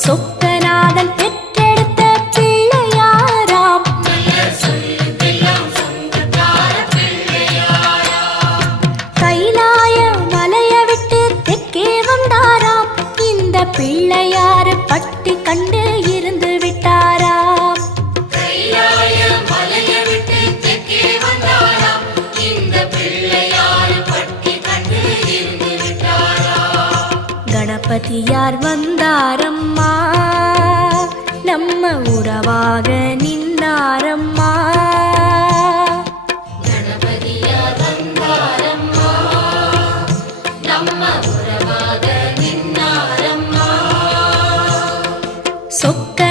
சொக்கநாதன் பெற்றெடுத்த பிள்ளையாராம். கைலாய மலைய விட்டு தெற்கே வந்தாராம். இந்த பிள்ளையாரு பட்டி கண்டு இருந்து விட்டாராம். கணபதியார் வந்தாரம்மா, நம்ம உறவாக நின்னாரம்மா. கணபதியார் வந்தாரம்மா, நம்ம உறவாக நின்னாரம்மா. சொக்க